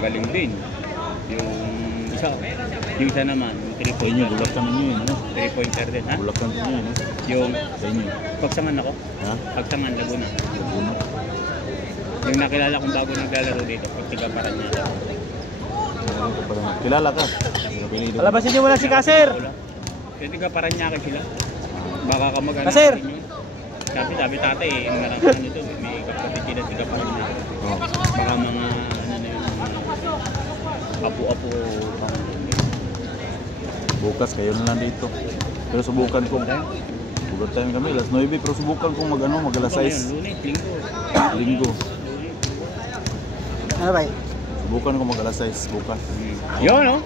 magaling din. Yung isa naman, yung 3 Sa inyo, bulakan ninyo yun, ano? 3-pointer din, ha? Bulakan ninyo yun, ano? Yung Sa inyo. Pagsangan ako. Ha? Pagsangan, Laguna. Laguna. Yung nakilala kong bago naglalaro dito, pagtiga para niya. Kilala ka? Palabasin niyo muna si Kaser. Pagtiga para niya sila. Baka ka mag-anak Kaser! Sabi tatay, yung marang ano dito, may kapatid sila tiga para niya. Oh. Baka mga, ano na yun, apo-apo. Bukas kayo na lang dito. Pero subukan ko. Overtime kami, alas 9, pero subukan kong mag alas 6. Lunes, Linggo. Linggo. Ano ba? Subukan ko mag alas 6 bukas. Yun, no?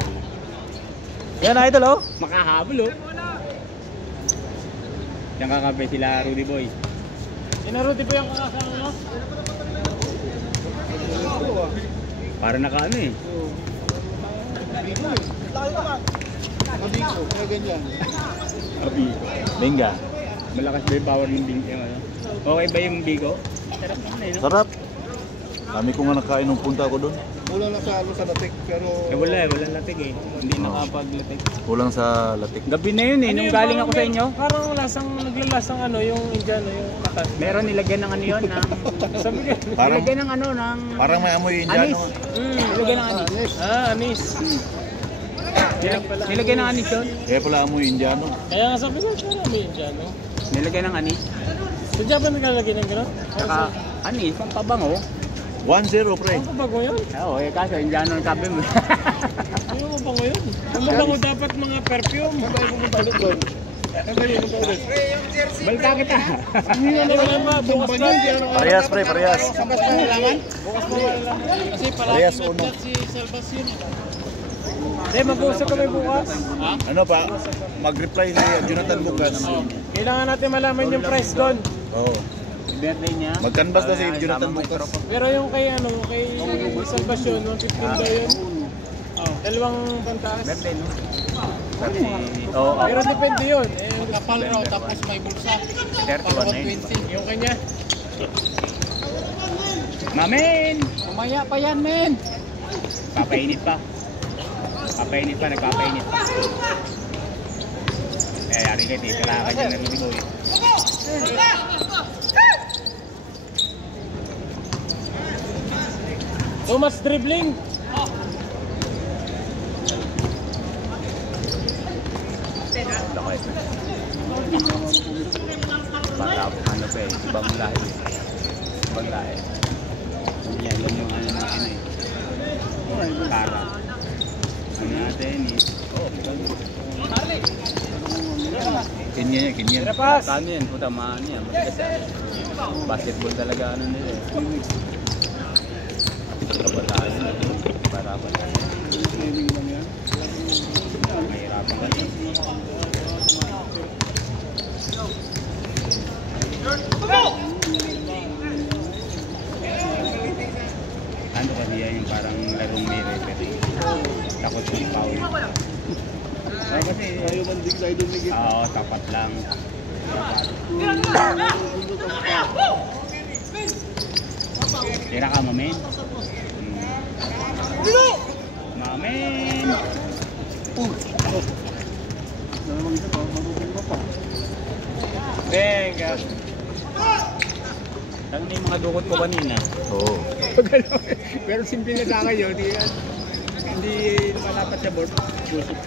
Yan na idol, oh. Makahabol, oh. Yan kakape sila Rudy Boy. Rudy po yung kakasama mo? Para naka ano eh. Mabiko, kaya ganyan. Abi. Binga. Malakas ba yung power ng bingo? Ano? Okay ba yung bigo? Sarap naman eh, no? Sarap. Kami ko nga nakain nung punta ko doon. Kulang na sa latik, pero... Wala latig eh. Hindi nakapaglatig. Kulang sa latik. Gabi na yun eh, nung galing ako sa inyo. Parang naglalasang ano, yung Indiano, yung katas. Meron nilagyan ng ano yun, ng... Sabi ka, Nilagyan ng ano, ng... Parang may amoy Indiano. Anis. Nilagyan ng anis. anis. Nilagyan ng anis yun. Kaya pala amoy Indiano. Kaya nga sabi ko, parang may Indiano. Nilagyan ng anis. Sa Japan naglalagay ng gano'n? Saka anis, pampabango. 1-0 pre. Ang kabago yun? Oo, kaso Indiano ang sabi mo. Ano ba ngayon? Ang mabango dapat mga perfume. Ano ba yung balik doon? Balta kita. Hindi na naman ba? Bukas pa. Parehas pre, parehas. Bukas pa malaman? Bukas pa malaman. Kasi Parehas palagi uno. nag-chat si Salvas yun. Hindi, mag-uusap kami bukas. Ha? Ano pa? Mag-reply si Jonathan bukas. Kailangan natin malaman yung price doon. Oo. Birthday niya. Mag-canvas na si Jonathan bukas. Pero yung kay Salvas yun, 115 daw yun. Dalawang pantaas. Birthday, no? Oo. Pero depende yun. Kapal raw, tapos may bulsa. 31 na yun. Yung kanya. Mamen! Mamaya pa yan, men. Papainit pa. Nagpapainit pa. Kaya yari kayo, titira ka dyan na Rudy Boy. Too much dribbling. Para ano pa eh, ibang lahi. Yan yung ano natin eh. Para. Ano natin eh. Kinyan. Kano yan? Puta, maano yan. Matigas yan. Basketball talaga ano nila eh. Kabataan yun. Para pa yan. Mahirapan ka yan. Ano kasi yan yung parang larong may referee. Takot may foul. Kasi ayaw mandig sa idol ni oo, tapat lang. Tira ka, Mamen. Mamen! Venga! Tangan na yung mga dukot ko kanina. Oo. Pero simple na sa akin yun. Hindi lumalapat sa board. Pusok.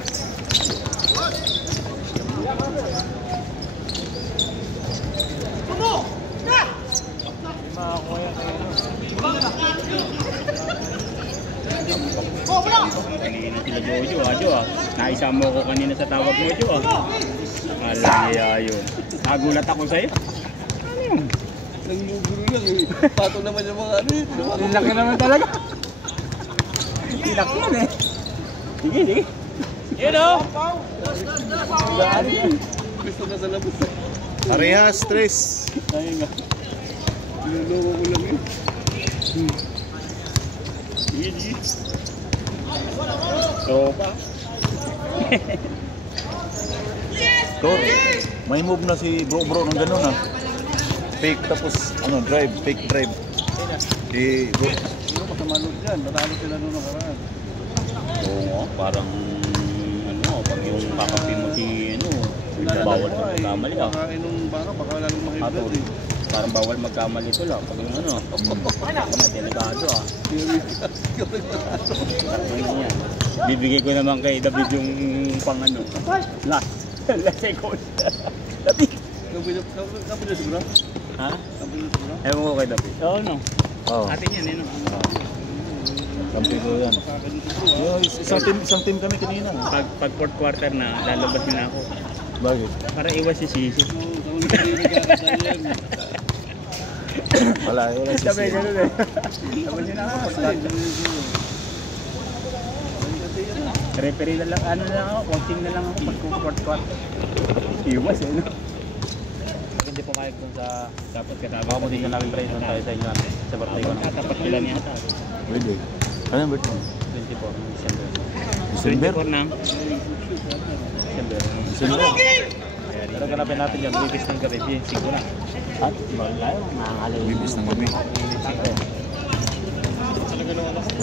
Kanina sila Jojo ah. Naisa mo ko kanina sa tawag mo Jo ah. Malaya yun. Nagulat ako sa'yo. Ano yun? Nanggugulo lang eh. Pato naman yung mga ano yun. Laki naman talaga. Laki yan eh. Sige. Yun o! Gusto na sa labas. Parehas, stress. Ayun nga. Niloloko ko lang eh. Sige. Oo pa. Score. May move na si bro ng gano'n ah. Fake tapos ano, fake drive. Bro. malot dyan. Natalo sila noong nakaraan. Oo nga, parang ano, pag yung kakapi mo si ano, bawal ka magkamali ah. Pakain nung baka, baka lalong mahibad eh. Parang bawal magkamali ito lang. Pag yung ano, delikado ah. Ano yan? Bibigay ko naman kay David yung pang ano. Last second. David! Kapila siguro? Ha? Kapila siguro? Ewan ko kay David. Oo, no. Oo. Atin yan, eh, no? Kampi ko yan. Yo, isang team kami kanina. Pag fourth quarter na, lalabas na ako. Bakit? Para iwas si Sisi. Oo, sa ulit hindi nagkakasal yan. Wala si Sabi Sim. ganun eh. Sabi niya na ako. Referee na lang, ano na lang ako, coaching na lang ako pag fourth quarter. Iwas eh, no? Hindi pumayag dun sa... Dapat kasama Baka mo dito namin pre, doon tayo sa inyo sa birthday ko na. Tapat sila niya ata. Pwede. Ano yung birthday? 24 ng December. December? 24 na. December. December? Pero ganapin natin yun, bibis ng gabi, 5 na. At? Malayo, nangangalay. Bibis ng gabi. Talaga naman ako.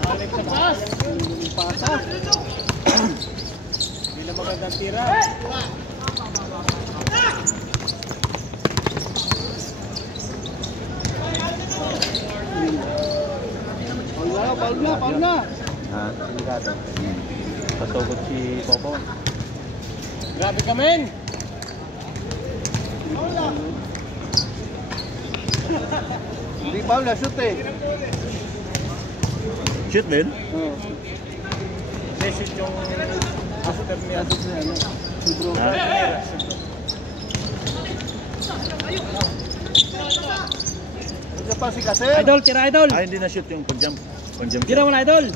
Balik sa taas! Pasa! Hindi na magandang tira. Paul na! Ha? Delikado. Pasugod si Popo. Grabe ka, men! Hindi Paul na, shoot eh. Shoot, man? Oo. Message yung after niya. Shoot na ano. Subro. Ha? Ito pa si Kasel. Idol, tira idol! Ah, hindi na shoot yung pag-jump. Pag-jump. Tira mo na idol!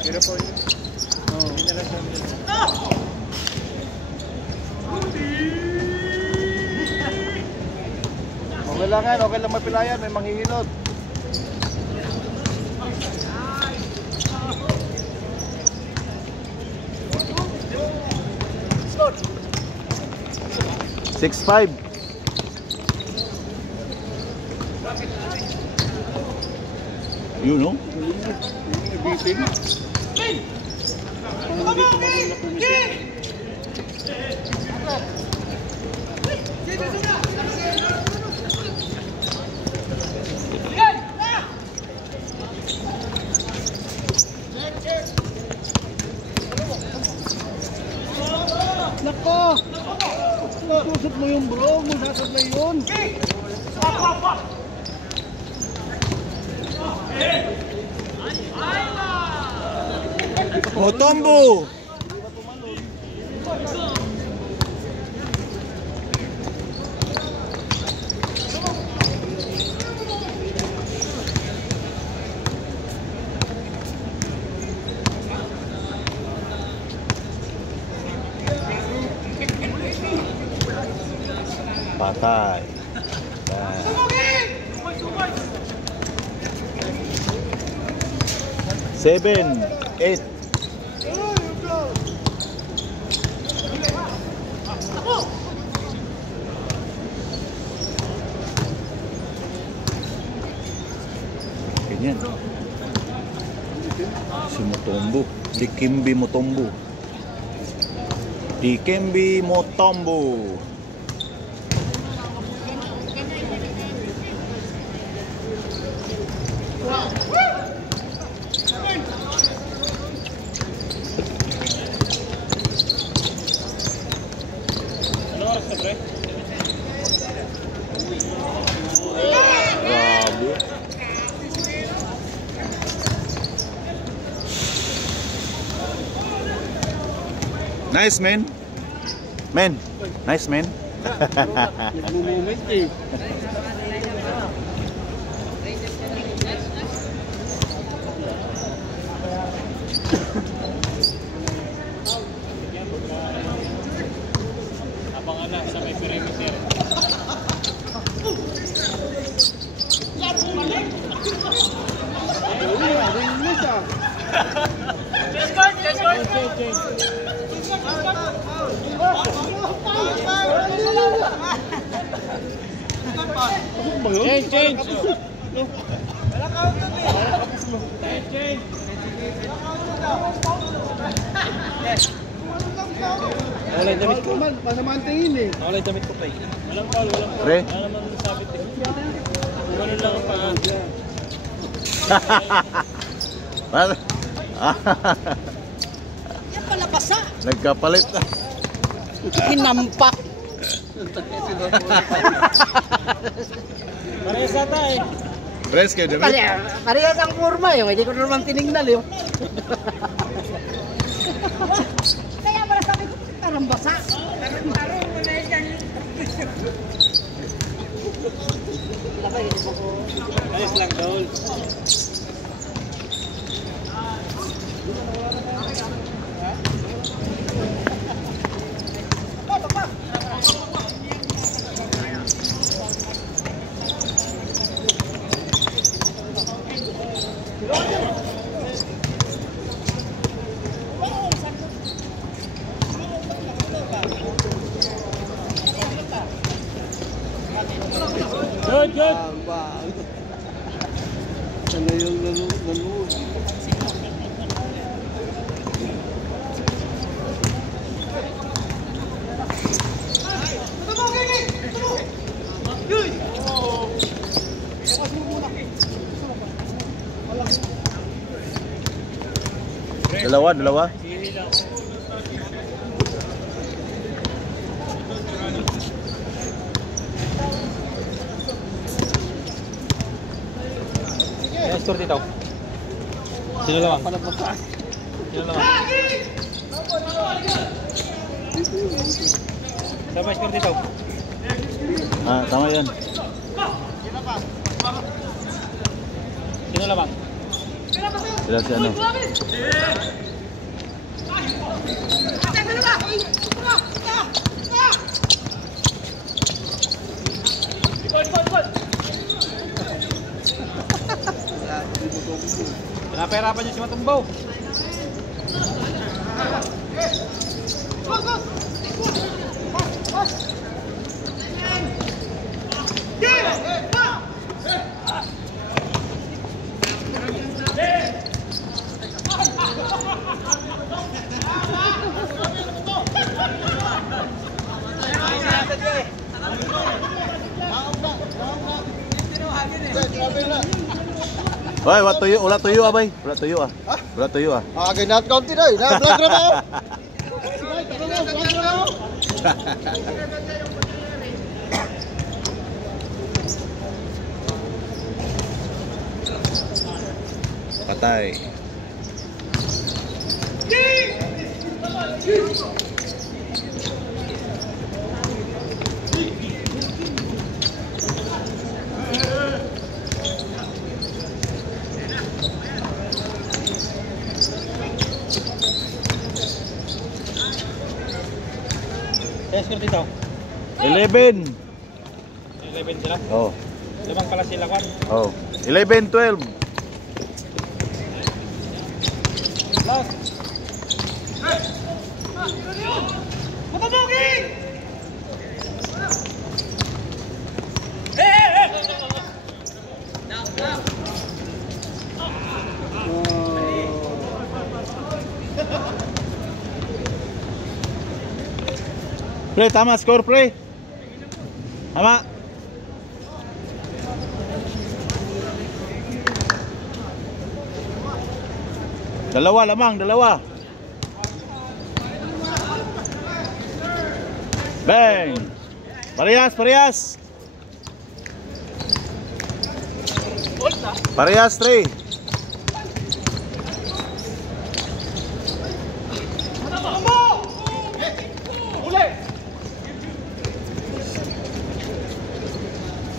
Pero po yun. Okay lang yan, okay lang mapilayan, may manghihilot. Six, 5. You know? Bitin. Nako! Susot mo yung bro, musasot na yun. Motombo! Patay. Seven, 8. Ganyan. Si Motombo. Dikimbi Motombo. Dikimbi Motombo. Ano oras na pre? Grabe. Nice, man. Man. Nice, man. Nagmumovement eh. Abangan na sa may perimeter. Let's go! ba yun? Change. Wala yung damit ko. Pasamaan tingin eh. Wala yung damit ko pa eh. Walang foul. Pre. Wala naman sabit eh. Ganun lang ang paa. Yan pala basa. Nagkapalit na. Hinampak. Parehas ata eh. Press kayo damit. Parehas ang forma yun. Hindi ko naman tinignan yun. Kaya pala sabi ko, parang basa. Ayos lang Dol. Good. Ano yung nanood? Dalawa. Score dito. Sino lamang? Sino lamang? Sama score dito. Ah, tama yan. Sino lamang? Sila si ano. Pinapahirapan niyo si Matumbaw. Hoy, wala tuyo abay. Wala tuyo ah. Wala tuyo ah. Agay natin kaunti na. Na-vlog na ba ako? Patay. Score dito. 11. 11 sila. Oh. Lamang pala sila kwan. Oh. 11-12. Last. Pre, tama score pre. Tama. Dalawa lamang, dalawa. Bang. Parehas. Parehas 3.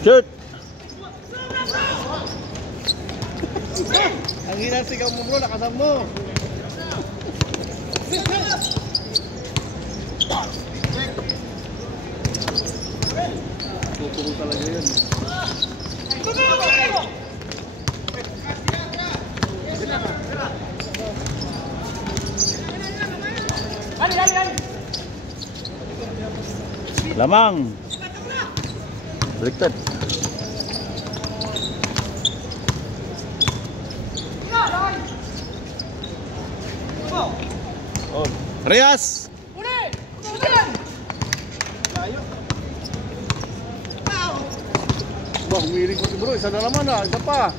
Shoot. Ang hinasigaw mo bro, nakasam mo. Tutulog talaga yun. Lamang. Baliktad. Oh. Reyes! Wah, humiling ko si bro. Isa na naman ah. Isa pa.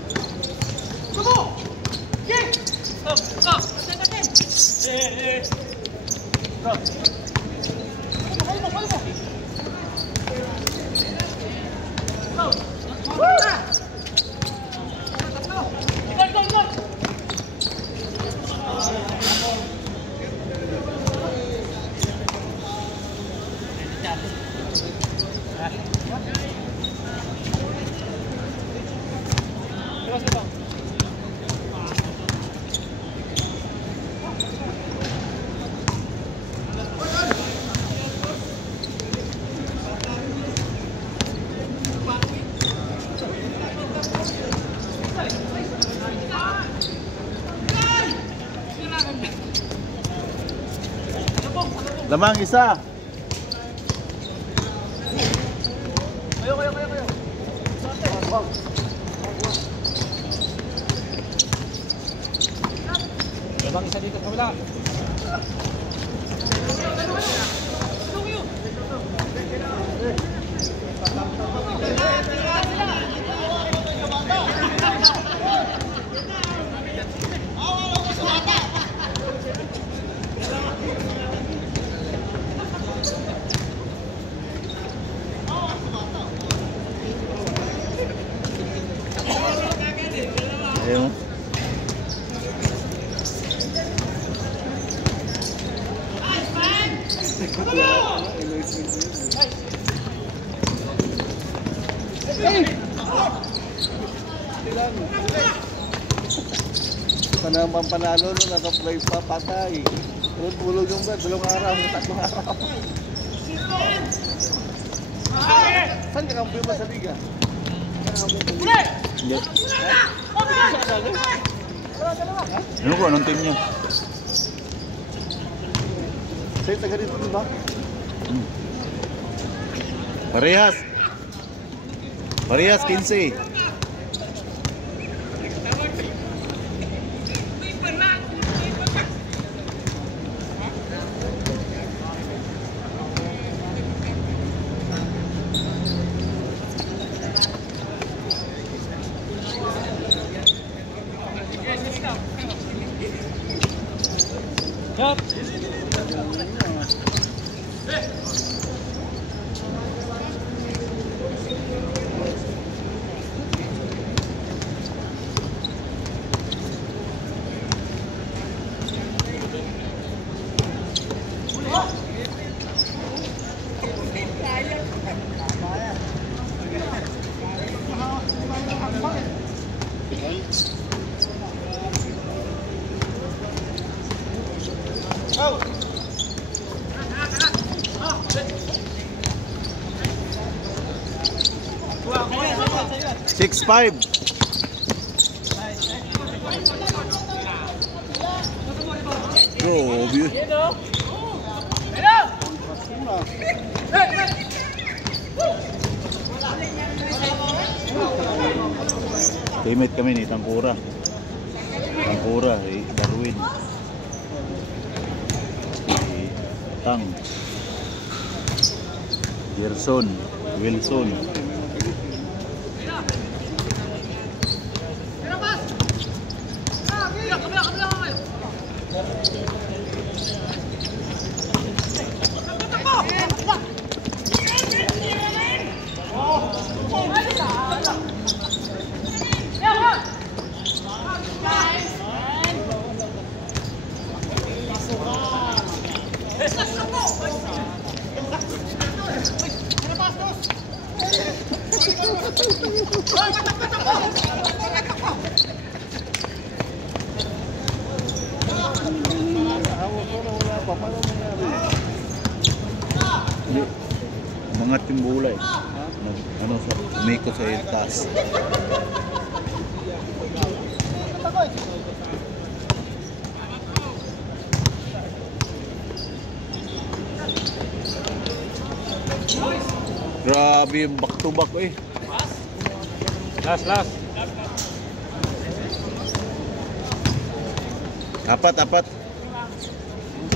Lamang isa. Labang isa dito, kabila. Ayun. Panamang panalo no, naka-play pa patay. Tulog yung bed, 2 araw, 3 araw. Saan ka kampiyon ba sa liga? Hindi. Ano ko? Anong team niyo? Sa'yo taga dito ba? Parehas. Parehas 15. Yup. Oh! 6-5. Grabe. Teammate kami ni Tangkura. Tangkura, Darwin. Tang. Gerson, Wilson. Hindi. Umangat yung bola eh. Ano sa umikot sa taas. Grabe yung back to back eh. Last. Apat.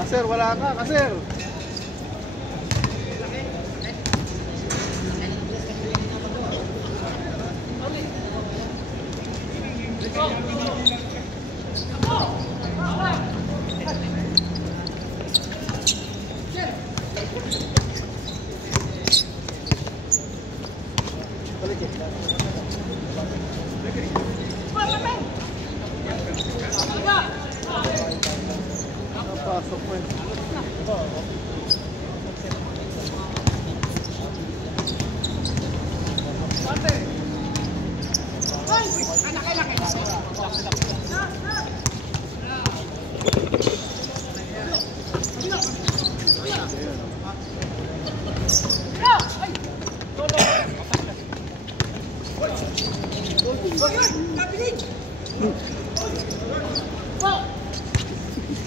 Kasir, wala ka, kasir. Pasok mo eh.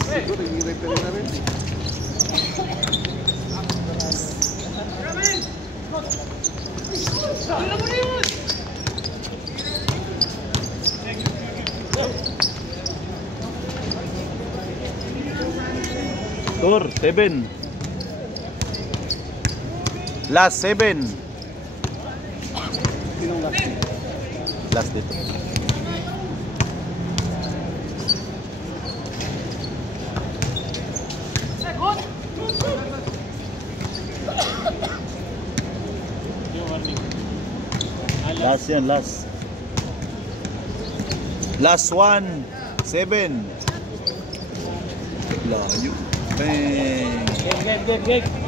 Siguro, i-referee na rin. Tur, 7. Last 7. Sinong last? Last dito. Last yan, last. Last one, 7. Layo. Bang. Game.